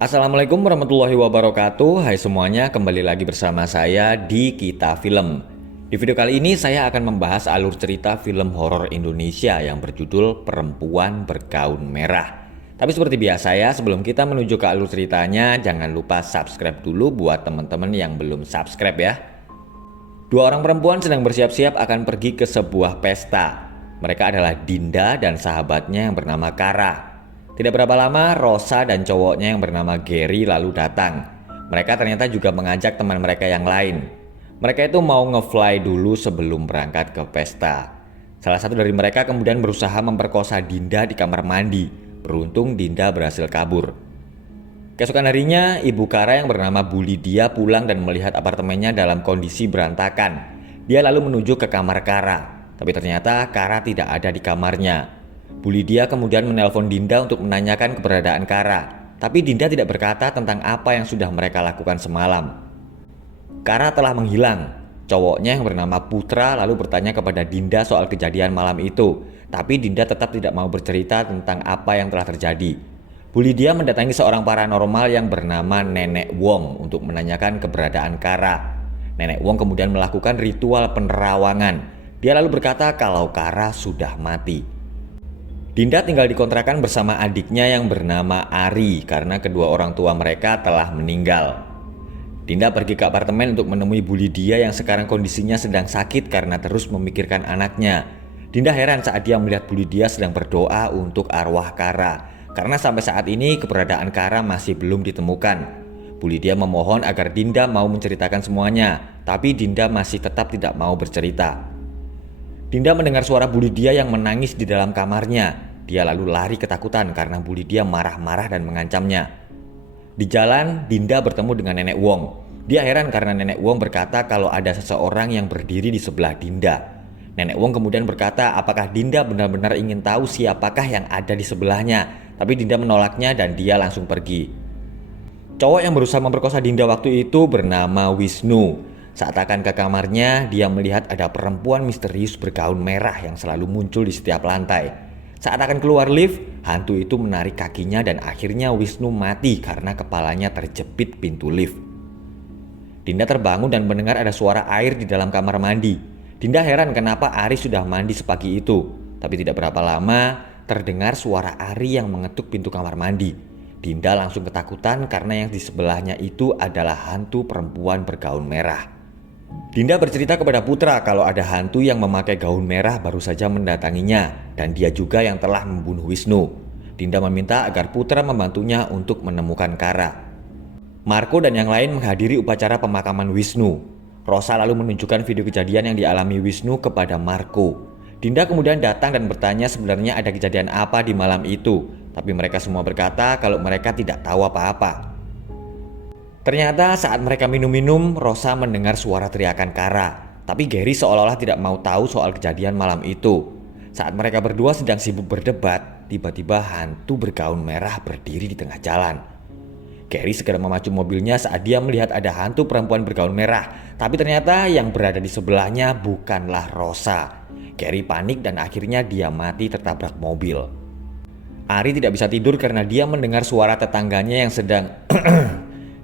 Assalamualaikum warahmatullahi wabarakatuh. Hai semuanya, kembali lagi bersama saya di Kita Film. Di video kali ini saya akan membahas alur cerita film horor Indonesia yang berjudul Perempuan Bergaun Merah. Tapi seperti biasa ya, sebelum kita menuju ke alur ceritanya, jangan lupa subscribe dulu buat teman-teman yang belum subscribe ya. Dua orang perempuan sedang bersiap-siap akan pergi ke sebuah pesta. Mereka adalah Dinda dan sahabatnya yang bernama Kara. Tidak berapa lama, Rosa dan cowoknya yang bernama Gary lalu datang. Mereka ternyata juga mengajak teman mereka yang lain. Mereka itu mau nge-fly dulu sebelum berangkat ke pesta. Salah satu dari mereka kemudian berusaha memperkosa Dinda di kamar mandi. Beruntung Dinda berhasil kabur. Keesokan harinya, Ibu Kara yang bernama Bu Lydia pulang dan melihat apartemennya dalam kondisi berantakan. Dia lalu menuju ke kamar Kara, tapi ternyata Kara tidak ada di kamarnya. Bu Lydia kemudian menelpon Dinda untuk menanyakan keberadaan Kara, tapi Dinda tidak berkata tentang apa yang sudah mereka lakukan semalam. Kara telah menghilang. Cowoknya yang bernama Putra lalu bertanya kepada Dinda soal kejadian malam itu, tapi Dinda tetap tidak mau bercerita tentang apa yang telah terjadi. Bu Lydia mendatangi seorang paranormal yang bernama Nenek Wong untuk menanyakan keberadaan Kara. Nenek Wong kemudian melakukan ritual penerawangan. Dia lalu berkata kalau Kara sudah mati. Dinda tinggal di kontrakan bersama adiknya yang bernama Ari karena kedua orang tua mereka telah meninggal. Dinda pergi ke apartemen untuk menemui Bu Lydia yang sekarang kondisinya sedang sakit karena terus memikirkan anaknya. Dinda heran saat dia melihat Bu Lydia sedang berdoa untuk arwah Kara karena sampai saat ini keberadaan Kara masih belum ditemukan. Bu Lydia memohon agar Dinda mau menceritakan semuanya, tapi Dinda masih tetap tidak mau bercerita. Dinda mendengar suara Bu Lydia yang menangis di dalam kamarnya. Dia lalu lari ketakutan karena Bu Lydia marah-marah dan mengancamnya. Di jalan, Dinda bertemu dengan Nenek Wong. Dia heran karena Nenek Wong berkata kalau ada seseorang yang berdiri di sebelah Dinda. Nenek Wong kemudian berkata apakah Dinda benar-benar ingin tahu siapakah yang ada di sebelahnya. Tapi Dinda menolaknya dan dia langsung pergi. Cowok yang berusaha memperkosa Dinda waktu itu bernama Wisnu. Saat akan ke kamarnya, dia melihat ada perempuan misterius bergaun merah yang selalu muncul di setiap lantai. Saat akan keluar lift, hantu itu menarik kakinya dan akhirnya Wisnu mati karena kepalanya terjepit pintu lift. Dinda terbangun dan mendengar ada suara air di dalam kamar mandi. Dinda heran kenapa Ari sudah mandi sepagi itu. Tapi tidak berapa lama, terdengar suara Ari yang mengetuk pintu kamar mandi. Dinda langsung ketakutan karena yang di sebelahnya itu adalah hantu perempuan bergaun merah. Dinda bercerita kepada Putra kalau ada hantu yang memakai gaun merah baru saja mendatanginya dan dia juga yang telah membunuh Wisnu. Dinda meminta agar Putra membantunya untuk menemukan Kara. Marco dan yang lain menghadiri upacara pemakaman Wisnu. Rosa lalu menunjukkan video kejadian yang dialami Wisnu kepada Marco. Dinda kemudian datang dan bertanya sebenarnya ada kejadian apa di malam itu, tapi mereka semua berkata kalau mereka tidak tahu apa-apa. Ternyata saat mereka minum-minum, Rosa mendengar suara teriakan Kara. Tapi Gary seolah-olah tidak mau tahu soal kejadian malam itu. Saat mereka berdua sedang sibuk berdebat, tiba-tiba hantu bergaun merah berdiri di tengah jalan. Gary segera memacu mobilnya saat dia melihat ada hantu perempuan bergaun merah. Tapi ternyata yang berada di sebelahnya bukanlah Rosa. Gary panik dan akhirnya dia mati tertabrak mobil. Ari tidak bisa tidur karena dia mendengar suara tetangganya yang sedang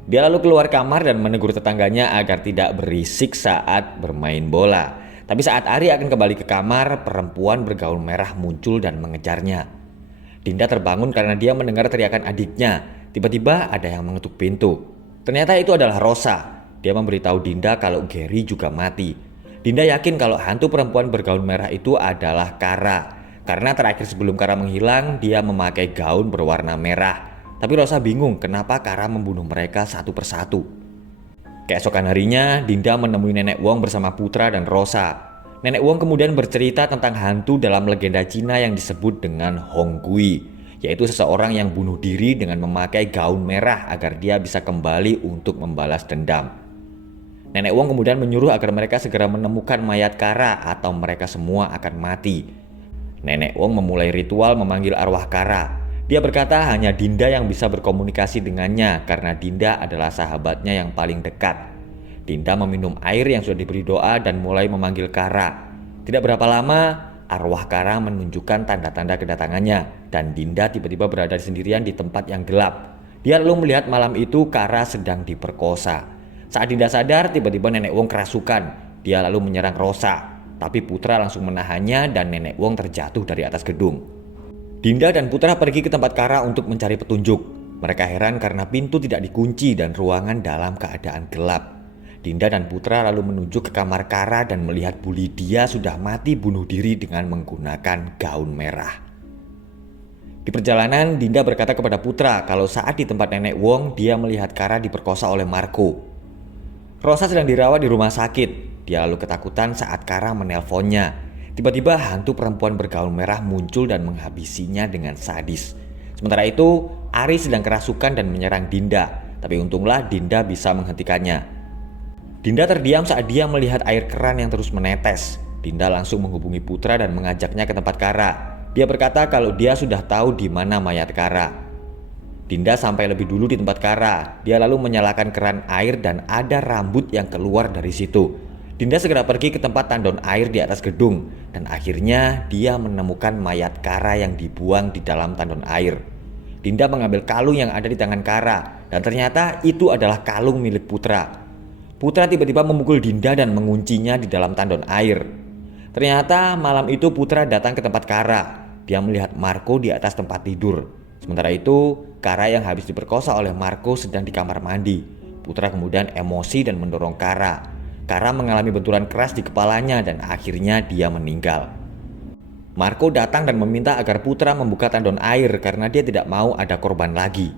Dia lalu keluar kamar dan menegur tetangganya agar tidak berisik saat bermain bola. Tapi saat Ari akan kembali ke kamar, perempuan bergaun merah muncul dan mengejarnya. Dinda terbangun karena dia mendengar teriakan adiknya. Tiba-tiba ada yang mengetuk pintu. Ternyata itu adalah Rosa. Dia memberitahu Dinda kalau Gary juga mati. Dinda yakin kalau hantu perempuan bergaun merah itu adalah Kara. Karena terakhir sebelum Kara menghilang, dia memakai gaun berwarna merah. Tapi Rosa bingung kenapa Kara membunuh mereka satu persatu. Keesokan harinya, Dinda menemui Nenek Wong bersama Putra dan Rosa. Nenek Wong kemudian bercerita tentang hantu dalam legenda Cina yang disebut dengan Hong Kui, yaitu seseorang yang bunuh diri dengan memakai gaun merah agar dia bisa kembali untuk membalas dendam. Nenek Wong kemudian menyuruh agar mereka segera menemukan mayat Kara atau mereka semua akan mati. Nenek Wong memulai ritual memanggil arwah Kara. Dia berkata hanya Dinda yang bisa berkomunikasi dengannya karena Dinda adalah sahabatnya yang paling dekat. Dinda meminum air yang sudah diberi doa dan mulai memanggil Kara. Tidak berapa lama, arwah Kara menunjukkan tanda-tanda kedatangannya dan Dinda tiba-tiba berada sendirian di tempat yang gelap. Dia lalu melihat malam itu Kara sedang diperkosa. Saat Dinda sadar, tiba-tiba Nenek Wong kerasukan. Dia lalu menyerang Rosa, tapi Putra langsung menahannya dan Nenek Wong terjatuh dari atas gedung. Dinda dan Putra pergi ke tempat Kara untuk mencari petunjuk. Mereka heran karena pintu tidak dikunci dan ruangan dalam keadaan gelap. Dinda dan Putra lalu menuju ke kamar Kara dan melihat Bu Lydia sudah mati bunuh diri dengan menggunakan gaun merah. Di perjalanan, Dinda berkata kepada Putra kalau saat di tempat Nenek Wong dia melihat Kara diperkosa oleh Marco. Rosa sedang dirawat di rumah sakit. Dia lalu ketakutan saat Kara menelponnya. Tiba-tiba hantu perempuan bergaun merah muncul dan menghabisinya dengan sadis. Sementara itu, Ari sedang kerasukan dan menyerang Dinda. Tapi untunglah Dinda bisa menghentikannya. Dinda terdiam saat dia melihat air keran yang terus menetes. Dinda langsung menghubungi Putra dan mengajaknya ke tempat Kara. Dia berkata kalau dia sudah tahu di mana mayat Kara. Dinda sampai lebih dulu di tempat Kara. Dia lalu menyalakan keran air dan ada rambut yang keluar dari situ. Dinda segera pergi ke tempat tandon air di atas gedung dan akhirnya dia menemukan mayat Kara yang dibuang di dalam tandon air. Dinda mengambil kalung yang ada di tangan Kara dan ternyata itu adalah kalung milik Putra. Putra tiba-tiba memukul Dinda dan menguncinya di dalam tandon air. Ternyata malam itu Putra datang ke tempat Kara. Dia melihat Marco di atas tempat tidur. Sementara itu, Kara yang habis diperkosa oleh Marco sedang di kamar mandi. Putra kemudian emosi dan mendorong Kara. Kara mengalami benturan keras di kepalanya dan akhirnya dia meninggal. Marco datang dan meminta agar Putra membuka tandon air karena dia tidak mau ada korban lagi.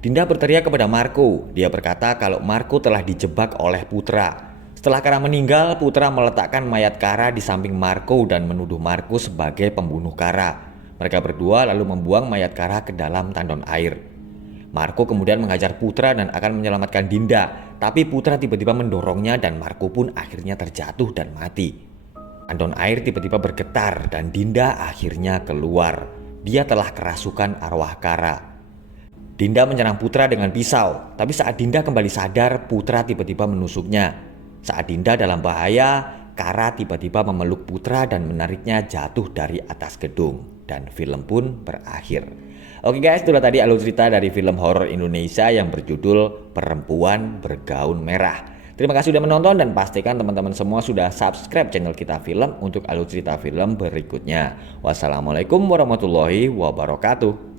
Dinda berteriak kepada Marco. Dia berkata kalau Marco telah dijebak oleh Putra. Setelah Kara meninggal, Putra meletakkan mayat Kara di samping Marco dan menuduh Marco sebagai pembunuh Kara. Mereka berdua lalu membuang mayat Kara ke dalam tandon air. Marco kemudian mengajar Putra dan akan menyelamatkan Dinda, tapi Putra tiba-tiba mendorongnya dan Marco pun akhirnya terjatuh dan mati. Tandon air tiba-tiba bergetar dan Dinda akhirnya keluar. Dia telah kerasukan arwah Kara. Dinda menyerang Putra dengan pisau, tapi saat Dinda kembali sadar, Putra tiba-tiba menusuknya. Saat Dinda dalam bahaya, Kara tiba-tiba memeluk Putra dan menariknya jatuh dari atas gedung. Dan film pun berakhir. Oke guys, itulah tadi alur cerita dari film horor Indonesia yang berjudul Perempuan Bergaun Merah. Terima kasih sudah menonton dan pastikan teman-teman semua sudah subscribe channel Kita Film untuk alur cerita film berikutnya. Wassalamualaikum warahmatullahi wabarakatuh.